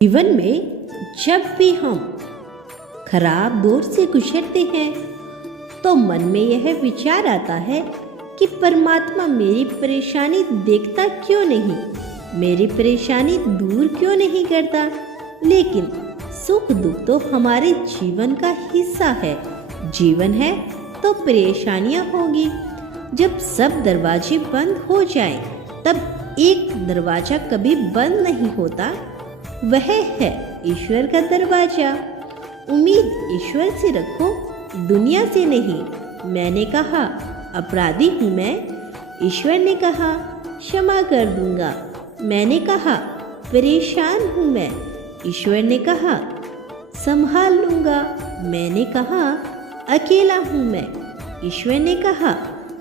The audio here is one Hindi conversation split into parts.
जीवन में जब भी हम खराब दौर से गुजरते हैं तो मन में यह विचार आता है कि परमात्मा मेरी परेशानी देखता क्यों नहीं, मेरी परेशानी दूर क्यों नहीं करता। लेकिन सुख दुख तो हमारे जीवन का हिस्सा है। जीवन है तो परेशानियां होगी। जब सब दरवाजे बंद हो जाएं, तब एक दरवाजा कभी बंद नहीं होता, वह है ईश्वर का दरवाजा। उम्मीद ईश्वर से रखो, दुनिया से नहीं। मैंने कहा अपराधी हूँ मैं, ईश्वर ने कहा क्षमा कर दूंगा। मैंने कहा परेशान हूँ मैं, ईश्वर ने कहा संभाल लूंगा। मैंने कहा अकेला हूँ मैं, ईश्वर ने कहा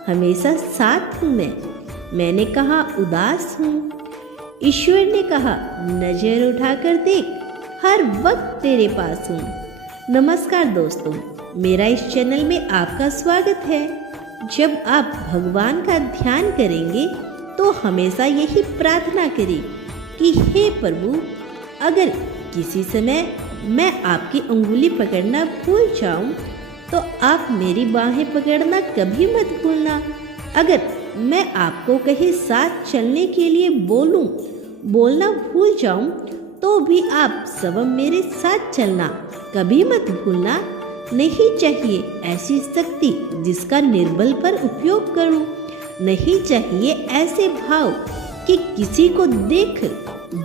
हमेशा साथ हूँ मैं। मैंने कहा उदास हूँ, ईश्वर ने कहा नजर उठाकर देख, हर वक्त तेरे पास हूँ। नमस्कार दोस्तों, मेरा इस चैनल में आपका स्वागत है। जब आप भगवान का ध्यान करेंगे तो हमेशा यही प्रार्थना करें कि हे प्रभु, अगर किसी समय मैं आपकी उंगली पकड़ना भूल जाऊं तो आप मेरी बाहें पकड़ना कभी मत भूलना। अगर मैं आपको कहीं साथ चलने के लिए बोलना भूल जाऊं तो भी आप सब मेरे साथ चलना कभी मत भूलना। नहीं चाहिए ऐसी शक्ति जिसका निर्बल पर उपयोग करूं, नहीं चाहिए ऐसे भाव कि किसी को देख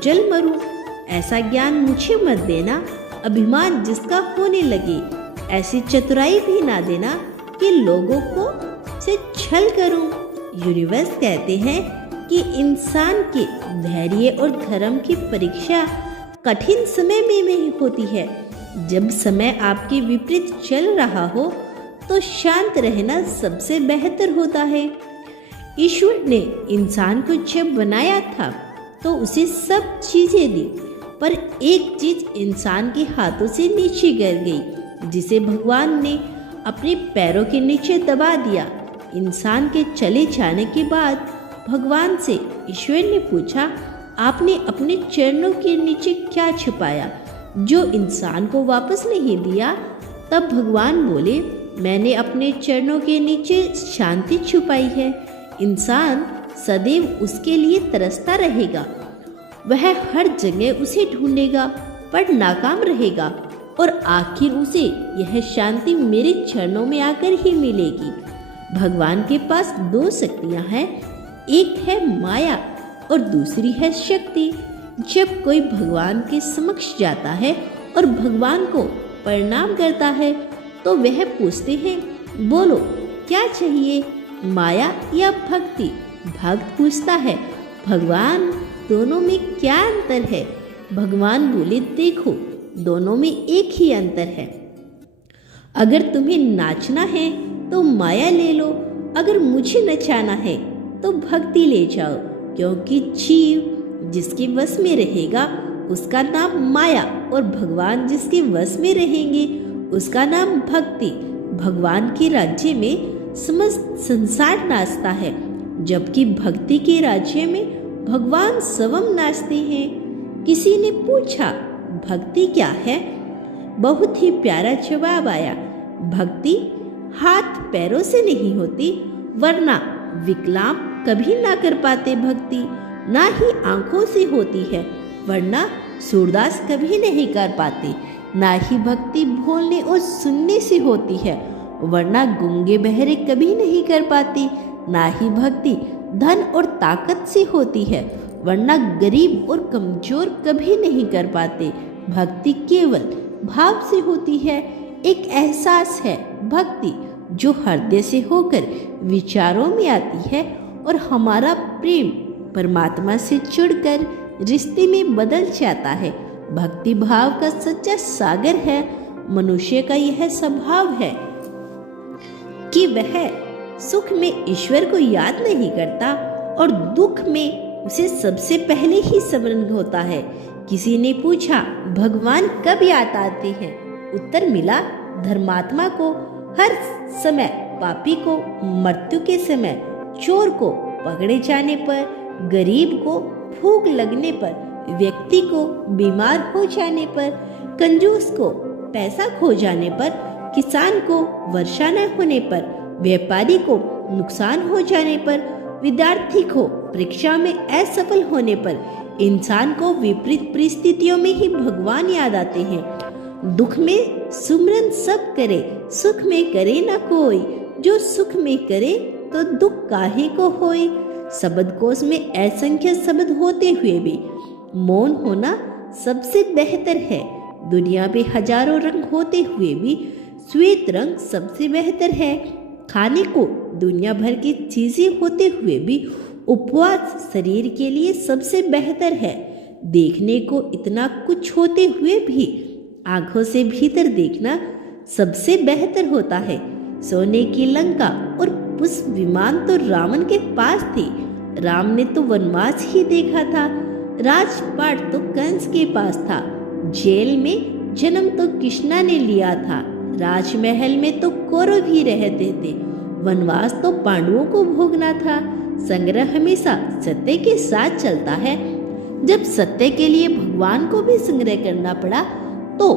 जल मरूं। ऐसा ज्ञान मुझे मत देना, अभिमान जिसका होने लगे। ऐसी चतुराई भी ना देना कि लोगों को से छल करूं। यूनिवर्स कहते हैं कि इंसान के धैर्य और धर्म की परीक्षा कठिन समय में नहीं होती है। जब समय आपके विपरीत चल रहा हो तो शांत रहना सबसे बेहतर होता है। ईश्वर ने इंसान को जब बनाया था तो उसे सब चीजें दी, पर एक चीज इंसान के हाथों से नीचे गिर गई, जिसे भगवान ने अपने पैरों के नीचे दबा दिया। इंसान के चले जाने के बाद भगवान से ईश्वर ने पूछा, आपने अपने चरणों के नीचे क्या छुपाया जो इंसान को वापस नहीं दिया? तब भगवान बोले, मैंने अपने चरणों के नीचे शांति छुपाई है। इंसान सदैव उसके लिए तरसता रहेगा, वह हर जगह उसे ढूंढेगा पर नाकाम रहेगा, और आखिर उसे यह शांति मेरे चरणों में आकर ही मिलेगी। भगवान के पास दो शक्तियां हैं, एक है माया और दूसरी है शक्ति। जब कोई भगवान के समक्ष जाता है और भगवान को प्रणाम करता है तो वह पूछते हैं, बोलो क्या चाहिए, माया या भक्ति? भक्त पूछता है, भगवान दोनों में क्या अंतर है? भगवान बोले, देखो दोनों में एक ही अंतर है। अगर तुम्हें नाचना है तो माया ले लो, अगर मुझे नचाना है तो भक्ति ले जाओ। क्योंकि जीव जिसके वश में रहेगा उसका नाम माया, और भगवान जिसके वश में रहेंगे उसका नाम भक्ति। भगवान के राज्य में समस्त संसार नाचता है, जबकि भक्ति के राज्य में भगवान स्वयं नाचते हैं। किसी ने पूछा, भक्ति क्या है? बहुत ही प्यारा जवाब आया, भक्ति हाथ पैरों से नहीं होती, वरना विकलांग कभी ना कर पाते भक्ति। ना ही आंखों से होती है, वरना सूरदास कभी नहीं कर पाते। ना ही भक्ति बोलने और सुनने से होती है, वरना गूंगे बहरे कभी नहीं कर पाते। ना ही भक्ति धन और ताकत से होती है, वरना गरीब और कमजोर कभी नहीं कर पाते। भक्ति केवल भाव से होती है, एक एहसास है भक्ति जो हृदय से होकर विचारों में आती है, और हमारा प्रेम परमात्मा से जुड़कर रिश्ते में बदल जाता है। भक्ति भाव का सच्चा सागर है। मनुष्य का यह स्वभाव है कि वह सुख में ईश्वर को याद नहीं करता और दुख में उसे सबसे पहले ही स्मरण होता है। किसी ने पूछा, भगवान कब याद आते हैं? उत्तर मिला, धर्मात्मा को हर समय, पापी को मृत्यु के समय, चोर को पकड़े जाने पर, गरीब को भूख लगने पर, व्यक्ति को बीमार हो जाने पर, कंजूस को पैसा खो जाने पर, किसान को वर्षा न होने पर, व्यापारी को नुकसान हो जाने पर, विद्यार्थी को परीक्षा में असफल होने पर, इंसान को विपरीत परिस्थितियों में ही भगवान याद आते हैं। दुख में सुमरन सब करे, सुख में करे ना कोई, जो सुख में करे तो दुख काहे को होए। शब्दकोश में असंख्य शब्द होते हुए भी मौन होना सबसे बेहतर है। दुनिया में हजारों रंग होते हुए भी श्वेत रंग सबसे बेहतर है। खाने को दुनिया भर की चीजें होते हुए भी उपवास शरीर के लिए सबसे बेहतर है। देखने को इतना कुछ होते हुए भी आंखों से भीतर देखना सबसे बेहतर होता है। सोने की लंका और पुष्प विमान तो रावण के पास थी। राम ने तो वनवास ही देखा था। राजपाट तो कंस के पास था। जेल में जन्म तो कृष्णा ने लिया था। राजमहल में तो कौरव ही रहते थे। वनवास तो पांडवों को भोगना था। संग्रह हमेशा सत्य के साथ चलता है। जब सत्य के लिए भगवान को भी संग्रह करना पड़ा तो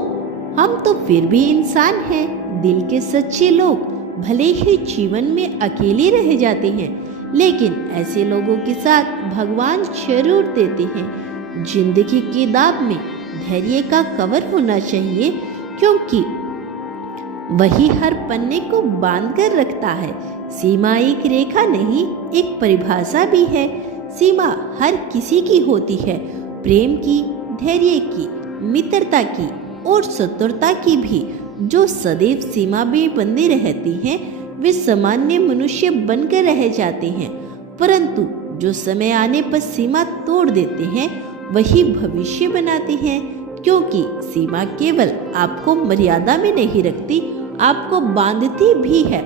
हम तो फिर भी इंसान हैं। दिल के सच्चे लोग भले ही जीवन में अकेले रह जाते हैं, लेकिन ऐसे लोगों के साथ भगवान जरूर देते हैं। जिंदगी की दाब में धैर्य का कवर होना चाहिए, क्योंकि वही हर पन्ने को बांध कर रखता है। सीमा एक रेखा नहीं, एक परिभाषा भी है। सीमा हर किसी की होती है, प्रेम की, धैर्य की, मित्रता की और शत्रुता की भी। जो सदैव सीमा में बंधे रहते हैं वे सामान्य मनुष्य बनकर रह जाते हैं, परंतु जो समय आने पर सीमा तोड़ देते हैं वही भविष्य बनाते हैं। क्योंकि सीमा केवल आपको मर्यादा में नहीं रखती, आपको बांधती भी है।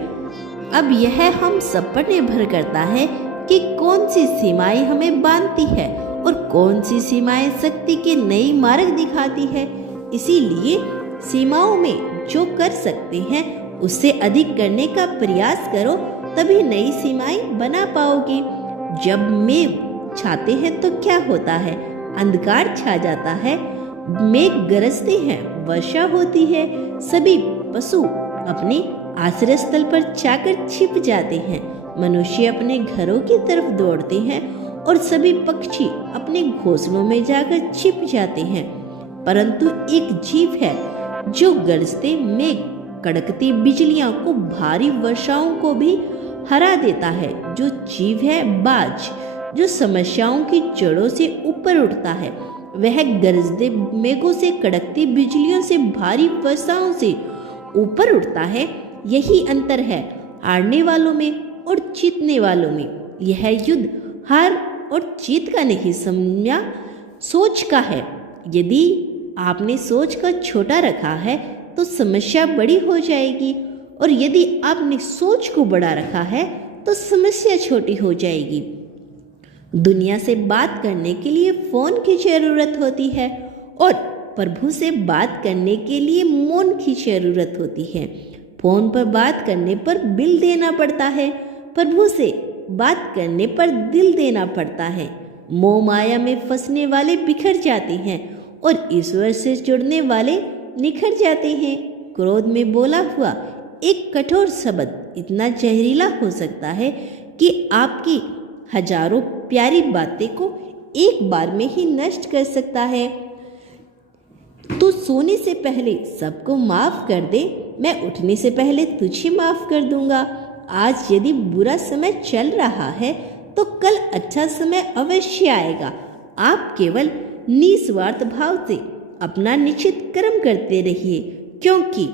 अब यह हम सब पर निर्भर करता है कि कौन सी सीमाएं हमें बांधती है और कौन सी सीमाएं शक्ति के नई मार्ग दिखाती है। इसीलिए सीमाओं में जो कर सकते हैं उससे अधिक करने का प्रयास करो, तभी नई सीमाएं बना पाओगे। जब मेघ छाते हैं तो क्या होता है? अंधकार छा जाता है। मेघ गरजते हैं, वर्षा होती है। सभी पशु अपने आश्रय स्थल पर जाकर छिप जाते हैं। मनुष्य अपने घरों की तरफ दौड़ते हैं और सभी पक्षी अपने घोंसलों में जाकर छिप जाते हैं। परंतु एक जीव है जो गरजते मेघ, कड़कती बिजलियां को, भारी वर्षाओं को भी हरा देता है। जो जीव है बाज, जो समस्याओं की जड़ों से ऊपर उठता है। वह गरजते मेघों से, कड़कती बिजलियों से, भारी वर्षाओं से ऊपर उठता है। यही अंतर है हारने वालों में और जीतने वालों में। यह युद्ध हार और जीत का नहीं, समझा, सोच का है। यदि आपने सोच को छोटा रखा है तो समस्या बड़ी हो जाएगी, और यदि आपने सोच को बड़ा रखा है तो समस्या छोटी हो जाएगी। दुनिया से बात करने के लिए फोन की जरूरत होती है और प्रभु से बात करने के लिए मौन की जरूरत होती है। फोन पर बात करने पर बिल देना पड़ता है, प्रभु से बात करने पर दिल देना पड़ता है। मोह माया में फंसने वाले बिखर जाते हैं और ईश्वर से जुड़ने वाले निखर जाते हैं। क्रोध में बोला हुआ एक कठोर शब्द इतना जहरीला हो सकता है कि आपकी हजारों प्यारी बातें को एक बार में ही नष्ट कर सकता है। तू सोने से पहले सबको माफ कर दे, मैं उठने से पहले तुझे माफ कर दूंगा। आज यदि बुरा समय चल रहा है तो कल अच्छा समय अवश्य आएगा। आप केवल निस्वार्थ भाव से अपना निश्चित कर्म करते रहिए, क्योंकि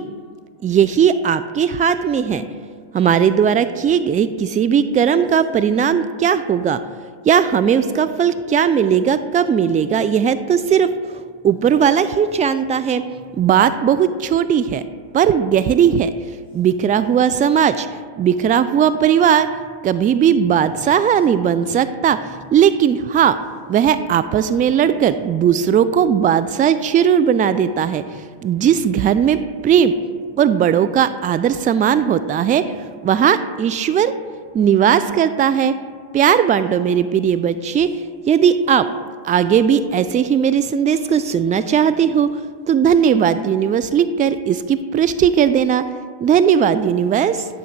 यही आपके हाथ में है। हमारे द्वारा किए गए किसी भी कर्म का परिणाम क्या होगा या हमें उसका फल क्या मिलेगा, कब मिलेगा, यह तो सिर्फ ऊपर वाला ही जानता है। बात बहुत छोटी है पर गहरी है। बिखरा हुआ समाज, बिखरा हुआ परिवार कभी भी बादशाह नहीं बन सकता, लेकिन हाँ, वह आपस में लड़कर दूसरों को बादशाह जरूर बना देता है। जिस घर में प्रेम और बड़ों का आदर सम्मान होता है वहाँ ईश्वर निवास करता है। प्यार बांटो मेरे प्रिय बच्चे। यदि आप आगे भी ऐसे ही मेरे संदेश को सुनना चाहते हो तो धन्यवाद यूनिवर्स लिखकर इसकी पुष्टि कर देना। धन्यवाद यूनिवर्स।